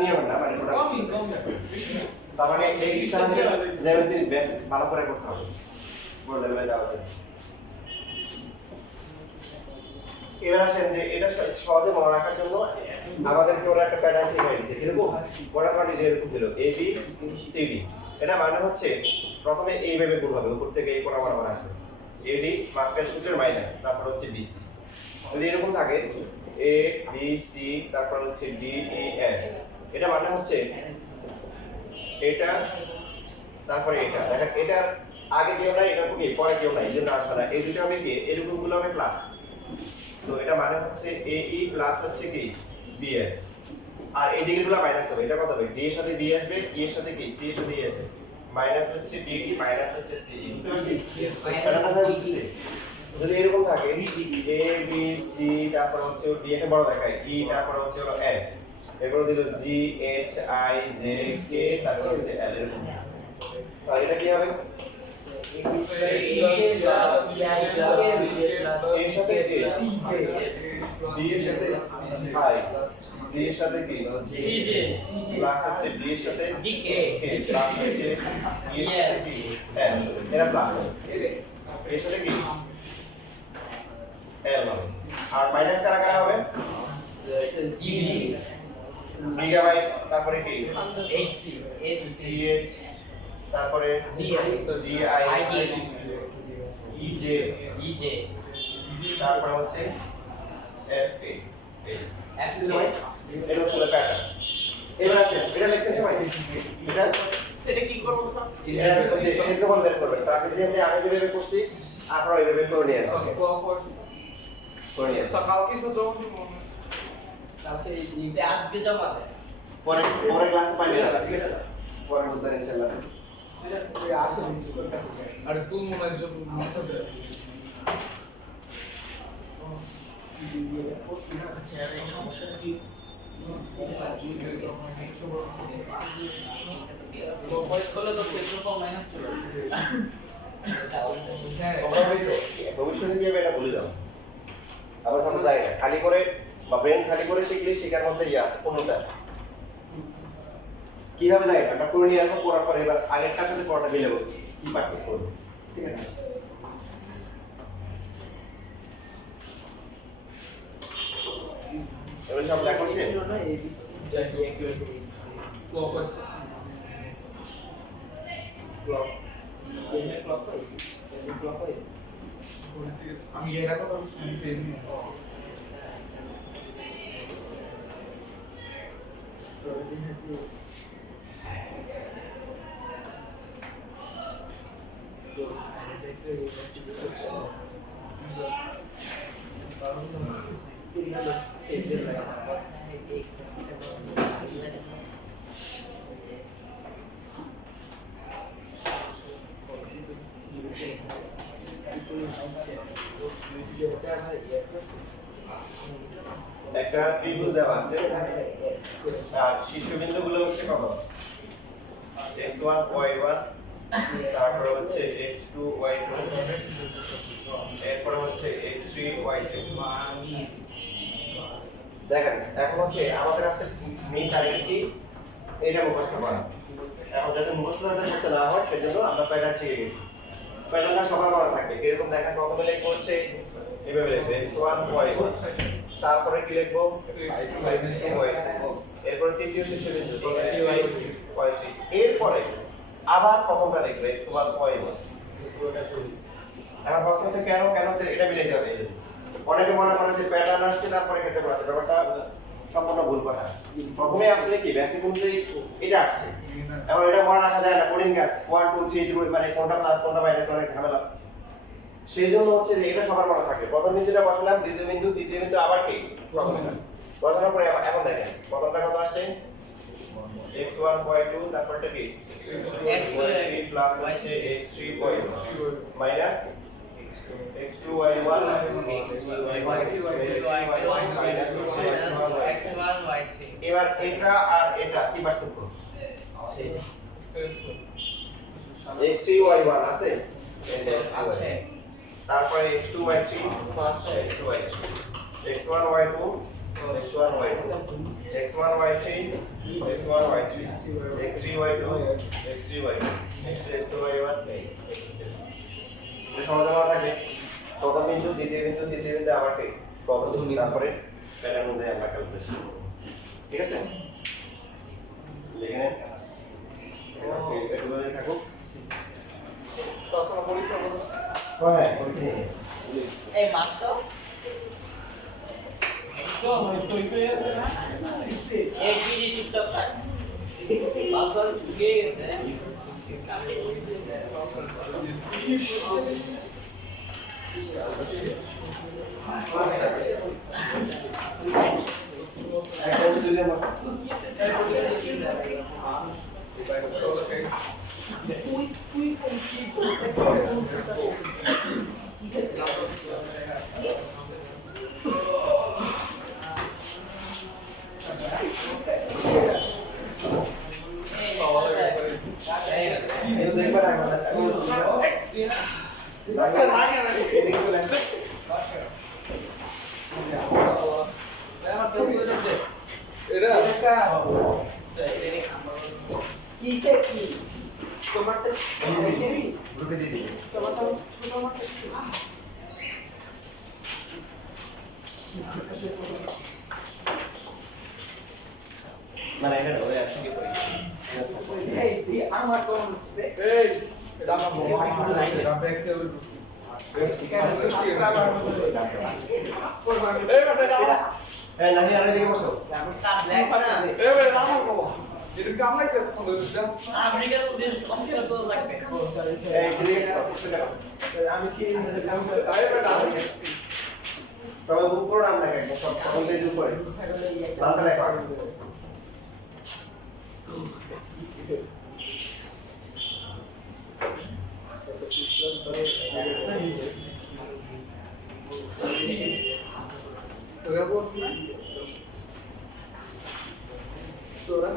নিয়ম না মানে ওটা তার মানে এই স্থানে জ্যামিতির বেস ভালো করে করতে হবে বড় লেভেলে যাওয়ার জন্য। এবার আসেন যে এটা সহজে মনে রাখার জন্য আমাদেরকে ওরা একটা প্যাটার্ন শিখিয়ে দিয়েছে। এরকম ওরা মানে যে এরকম দিল এ বি সি ডি, এটা মানে হচ্ছে প্রথমে এইভাবে গুণ হবে, উপর থেকে এই কোণা বরাবর আসবে এডি মাঝখানে সূত্রের মাইনাস, তারপর হচ্ছে বিসি। যদি এরকম থাকে এ বি সি তারপর হচ্ছে ডি ই এফ, এটা মানে হচ্ছে এটা তারপরে এটা। দেখেন এটার আগে কেউ নাই, এটা কি পরে কেউ নাই, এই জন্য আসবে না। এই দুটো হবে কি এরকম গুলো হবে প্লাস, তো এটা মানে হচ্ছে এ ই প্লাস হচ্ছে কি বি এফ, আর এই দিকেরগুলো মাইনাস হবে। এটা কত হবে ডি এর সাথে বি আসবে, ই এর সাথে কি সি এর সাথে ই আসবে, মাইনাস হচ্ছে ডিডি মাইনাস হচ্ছে সি। বুঝতে পারছি? এটা কথা বুঝতেছি। যদি এরকম থাকে এ বি সি তারপর হচ্ছে ডি এর বড় দেখায় ই তারপর হচ্ছে হলো এফ, এরপর দিল G H I J K তারপর হচ্ছে এল, এরকম। তাহলে এটা কি হবে এর সাথে কি ডি এর সাথে আই, জি এর সাথে কি সিজে প্লাস হচ্ছে ডি এর সাথে ডিকে প্লাস হচ্ছে ই এর সাথে কি এল, এরা প্লাস এর সাথে কি এল হবে, আর মাইনাস কারা কারা হবে জি মেগাবাইট তারপরে কি এইচসি সিএইচ তারপরে ডিআই ইজে তারপরে হচ্ছে এফটি এফটি এটা হচ্ছে প্যাটার্ন। এবার আসেন এটা লেখছেন সবাই, এটা সেটা কি করব স্যার? এটা হচ্ছে এটা কোন বের করবেন ট্রাপিজিয়ামে আগে যেভাবে করছি আপনারা এইভাবে করে নিয়ে আসবেন করে নিয়ে আসবেন। কালকে তো কালকে নিতে আসবে জমা দেয় পরে পরে ক্লাসে পাইলে না, ঠিক আছে পরে বুধবার ইনশাআল্লাহ। আরে তুই মনে হয় সব মাথা ধরে আচ্ছা এই সমস্যাটা কি ভবিষ্যতে কি হবে এটা ভুলে যাও, আবার সামনে যায় না, খালি করে বা ব্রেন খালি করে শিখলে শেখার মধ্যে ইয়ে আছে পূর্ণতা। কিভাবে যায় এটা করে নিয়ে আসবো, পড়ার পরে এবার আগেরটার সাথে পড়াটা মিলে বলবো কি পার্থক্য করবো, ঠিক আছে? এবার সব লেখা হচ্ছে আমি এর কথা বলছি একটা ত্রিভুজ দেওয়া আছে আর শীর্ষবিন্দুগুলো হচ্ছে কত x1 y1 তারপর হচ্ছে x2 y2 এরপর হচ্ছে x3 y3। দেখেন এখন হচ্ছে আমাদের কাছে মেইন টার্গেট কি এটা মুখস্থ করা। এখন যাতে মুখস্থ করতে না হয় সেজন্য আমরা প্যাটার্ন শিখে গেছি। প্যাটার্নটা সবার মনে থাকবে। এরকম দেখেন প্রথমে লিখবো হচ্ছে এভাবে লিখবে x1 y1, তারপরে কি লিখবো x2 y2, এরপরে তৃতীয় শীর্ষবিন্দু x3 y3, এরপরে আবার প্রথমটা লিখবে x1 y1 পুরোটা করি। এখন প্রশ্ন হচ্ছে কেন কেন হচ্ছে এটা মিলাইতে হবে। এই যে অনেকে মনে করে যে প্যাটার্ন আসছে তারপরে খেতে পারছে, ব্যাপারটা সম্পূর্ণ ভুল কথা। প্রথমে আসলে কি বেসিক অনুযায়ী এটা আসছে, এখন এটা মনে রাখা যায় না, কোডিং কাজ 1 2 3 0 মানে কোনটা প্লাস কোনটা মাইনাস অনেক ঝামেলা। সেই জন্য হচ্ছে যে এটা সবার মনে থাকে। প্রথম বিন্দুটা বসালাম, দ্বিতীয় বিন্দু, তৃতীয় বিন্দু আবার কি প্রথম বিন্দু বসানোর পরে এখন দেখেন প্রথমটা কত আসছে x1 y2, তারপরটা কি x3 প্লাস হচ্ছে x3 y1 minus x2 y1 এবার এটা আর এটা কি পার্থক্য? x3 y1 আছে আছে, তারপরে x2 y3 x1 y2 x1 y2 x1 y3 x1 y3 x3 y2 x3 y2 x2 y1 এটা সমাধান থাকবে প্রথম বিন্দু দ্বিতীয় বিন্দু তৃতীয় বিন্দু আবার ঠিক প্রথম তারপরে প্যাটার্ন অনুযায়ী আমরা ক্যালকুলেশন ঠিক আছে লিখে নেন আজকে এগুলো থাকুক সসলা পরীক্ষা করো হ্যাঁ পরীক্ষা নিয়ে এই মাত্র তো তুই আছে না এই কি চুপচাপ থাক বাজার গিয়ে গেছে এখন দুজন এটা দেখবা না গ্রুপে দিয়ে দিই না না এটা ওই আসছে কি করি আমার কোন এই এটা আমার বড় লাইন এটা ব্যাকতে হবে এই নাহি আরে দিকে বসো সাব ব্ল্যাক না এই বেটা আমার বাবা এটা কামলাইছে আমেরিকার উদ্দেশ্য কনসেপ্ট তো লাগবে এই সিরিয়াস আমি সিরিয়াস আরে বেটা তবে উপর নাম লেখা একদম সব সকল পেজ উপরে নামটা লেখা তোরা